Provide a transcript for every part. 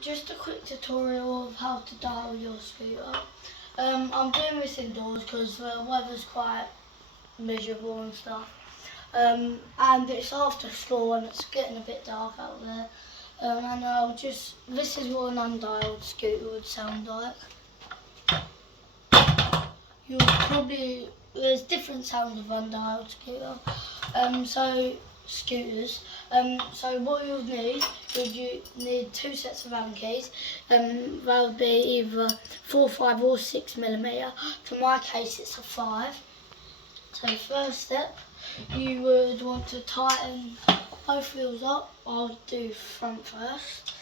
just a quick tutorial of how to dial your scooter. I'm doing this indoors because the weather's quite miserable and stuff. And it's after school and it's getting a bit dark out there. And this is what an undialed scooter would sound like. There's different sounds of undialed scooter. So what you'll need, you need 2 sets of Allen keys. They'll be either 4, 5 or 6mm. For my case it's a 5. So first step, you would want to tighten both wheels up. I'll do front first.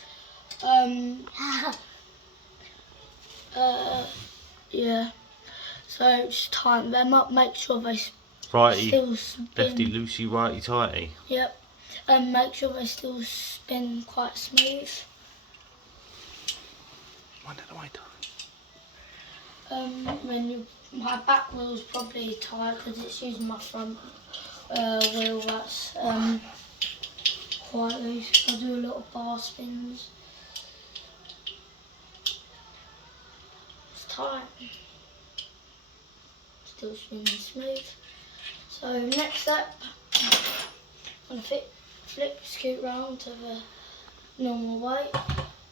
Yeah. So just tighten them up, make sure they righty, still spin. lefty loosey, righty tighty. Yep. And make sure they still spin quite smooth. Then my back wheel's probably tight because it's using my front wheel that's quite loose. I do a lot of bar spins. It's tight. Still spinning smooth. So next step, I'm going to flip scoot round to the normal way.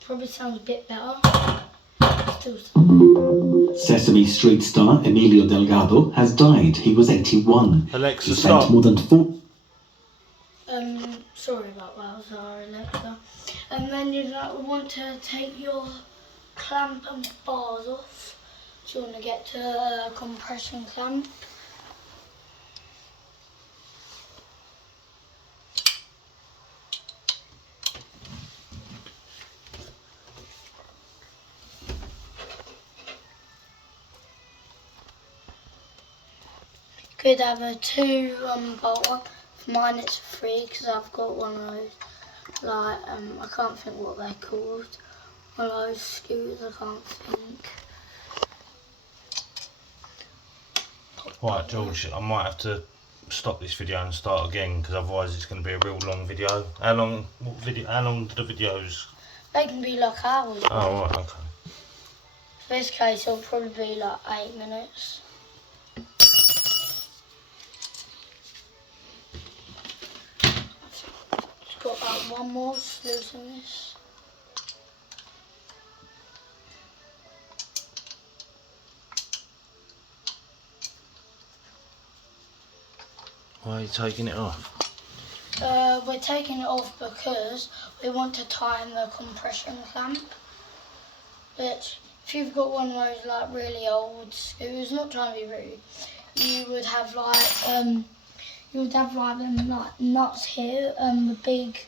Probably sounds a bit better. Sesame Street star Emilio Delgado has died. He was 81. Alexa, he spent stop. more than 4. Sorry about that, sorry Alexa. And then you want to take your clamp and bars off. So you want to get to a compression clamp. Could have a 2 bolt on. For mine it's 3 because I've got one of those, like, I can't think what they're called. One of those scooters, I can't think. Right, George, I might have to stop this video and start again because otherwise it's going to be a real long video. How long do the videos? They can be like hours. Oh, right, okay. For this case it'll probably be like 8 minutes. Got about one more to loosen this. Why are you taking it off? We're taking it off because we want to tighten the compression clamp. But if you've got one of those like really old scooters, not trying to be rude, you would have like them like nuts here and the big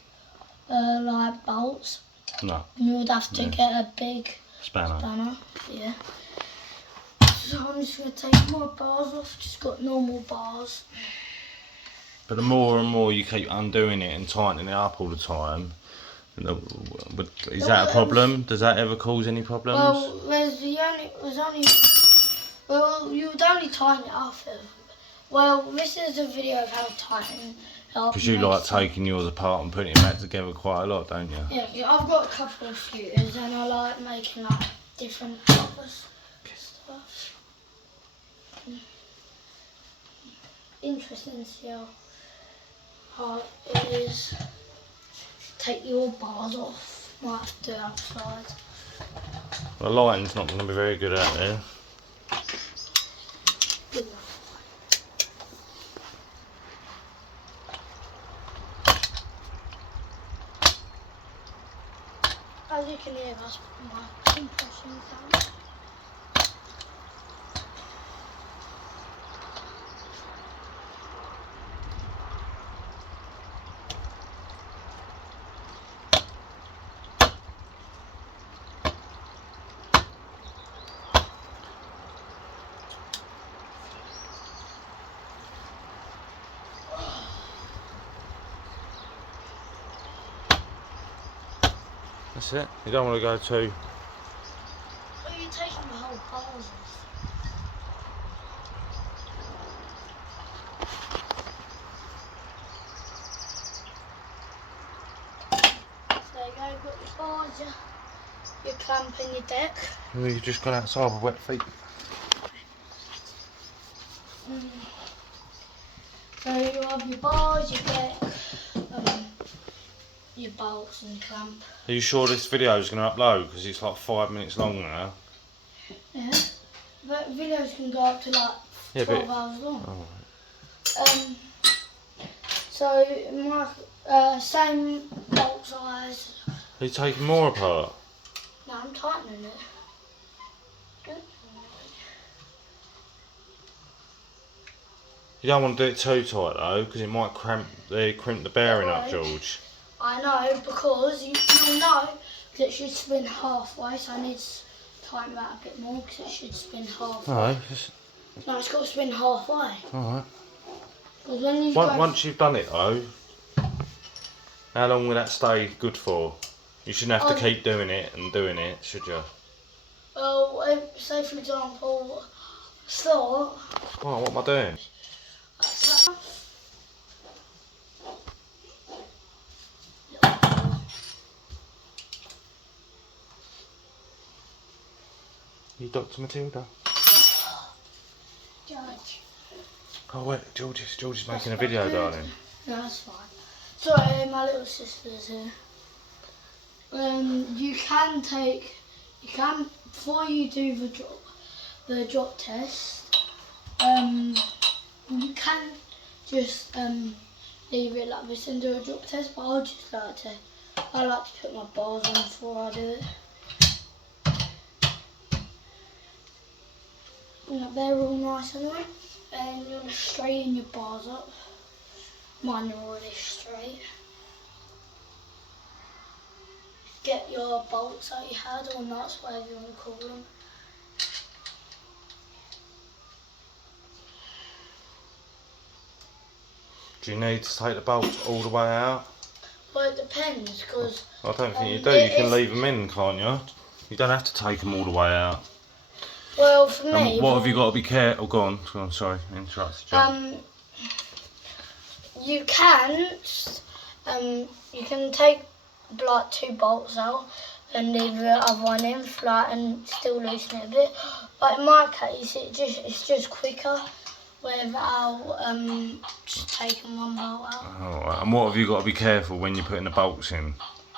like bolts. No. And you would have to get a big spanner. Yeah. So I'm just going to take my bars off, just got normal bars. But the more and more you keep undoing it and tightening it up all the time, is that a problem? Does that ever cause any problems? Well, you would only tighten it up. Well, this is a video of how to tighten it up. Because you like taking yours apart and putting it back together quite a lot, don't you? Yeah, I've got a couple of scooters and I like making like different stuff. Interesting to see how hard it is. Take your bars off. Might have to do it outside. The lighting's not going to be very good out there. As you can hear, that's my compression sound. That's it. You don't want to go too. Well, you're taking the whole bars off. So there you go, got your bars, yeah. your clamp and your deck. You've just gone outside with wet feet. So you have your bars, your deck, your bolts and clamp. Are you sure this video is going to upload? Because it's like 5 minutes long now. Yeah. But videos can go up to like 12 hours long. Oh. So my same bolt size. Are you taking more apart? No, I'm tightening it. You don't want to do it too tight though, because it might crimp the bearing up, Right. George. I know, because you'll know that it should spin halfway, so I need to tighten that a bit more because it should spin halfway. No, No, it's got to spin halfway. alright. Because when you Once you've done it though, how long will that stay good for? You shouldn't have to keep doing it and doing it, should you? Well, say for example, start. Oh, what am I doing? You Dr. Matilda? George. Oh wait, George is making a video, darling. No, that's fine. Sorry, my little sister's here. Before you do the drop test, you can just leave it like this and do a drop test, but I like to put my bars on before I do it. They're all nice and right, and you're going to straighten your bars up. Mine are already straight. Get your bolts that you had, or nuts, whatever you want to call them. Do you need to take the bolts all the way out? Well, it depends, because I don't think you do. You can leave them in, can't you? You don't have to take them all the way out. well, for me, What have you got to be careful? Oh, go on. Sorry, I interrupted you. You can take like 2 bolts out and leave the other one in flat and still loosen it a bit. But in my case, it's just quicker without just taking one bolt out. Alright, and what have you got to be careful when you're putting the bolts in?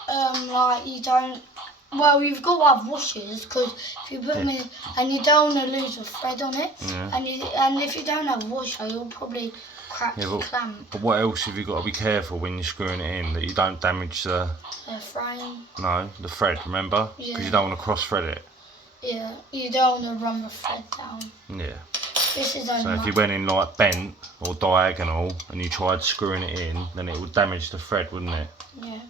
Like you don't. Well, you've got to have washers, because if you put them in and you don't want to lose a thread on it, and if you don't have a washer, you'll probably crack the clamp. But what else have you got to be careful when you're screwing it in, that you don't damage the Frame. No, the thread, remember? Because you don't want to cross thread it. Yeah, you don't want to run the thread down. Yeah. This is only So if you went in like bent or diagonal and you tried screwing it in, then it would damage the thread, wouldn't it? Yeah.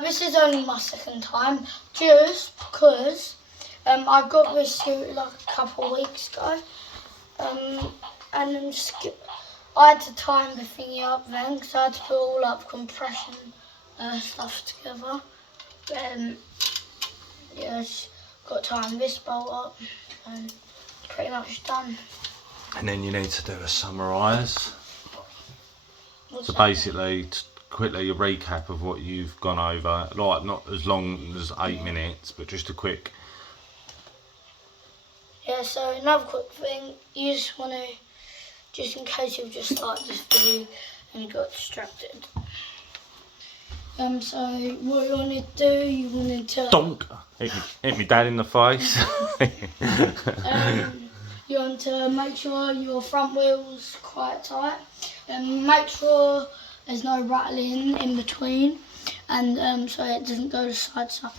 This is only my second time, just because I got this scooter like a couple of weeks ago, and I had to time the thingy up then, because I had to put all up compression stuff together. Just got to time this bolt up, and pretty much done. And then you need to do a summarise. What's So that? basically, quickly a recap of what you've gone over, like not as long as 8 minutes, but just a quick. Yeah, so another quick thing, you just want to, just in case you've just started this video and you got distracted. So what you want to do, you want to Donk! Hit me dad in the face. you want to make sure your front wheel's quite tight, and make sure there's no rattling in between, and so it doesn't go to side to side.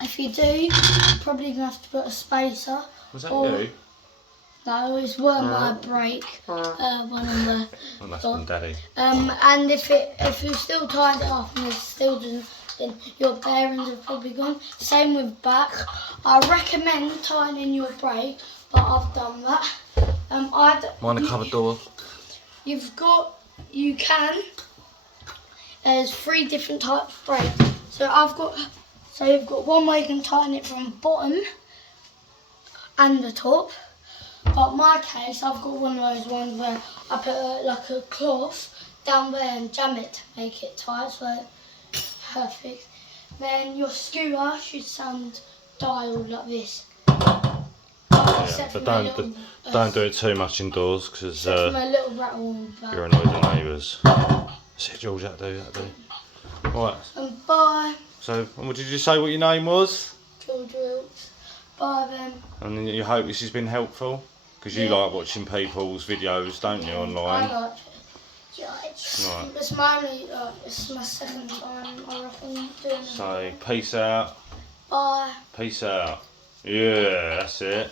If you do, you're probably gonna have to put a spacer. Was that you? No, it's where my brake, one on the. Oh, that's been daddy. And if you still tied it up and it still doesn't, then your bearings have probably gone. Same with back. I recommend tightening your brake, but I've done that. Mind the cupboard door? You can. There's 3 different types of brakes. So you've got one way you can tighten it from bottom and the top. But in my case, I've got one of those ones where I put like a cloth down there and jam it to make it tight, so it's perfect. Then your skewer should sound dialed like this. Yeah, but don't do it too much indoors because my little rattle on the back. you're annoying the neighbours. That's it, George. That'll do. Right. And bye, So, what did you say? What your name was? George Wilkes. Bye then. And you hope this has been helpful because you like watching people's videos, don't you, online? I like it. Yeah, Right. it's my second time I reckon doing it. So, peace out. Bye. Peace out. Yeah, that's it.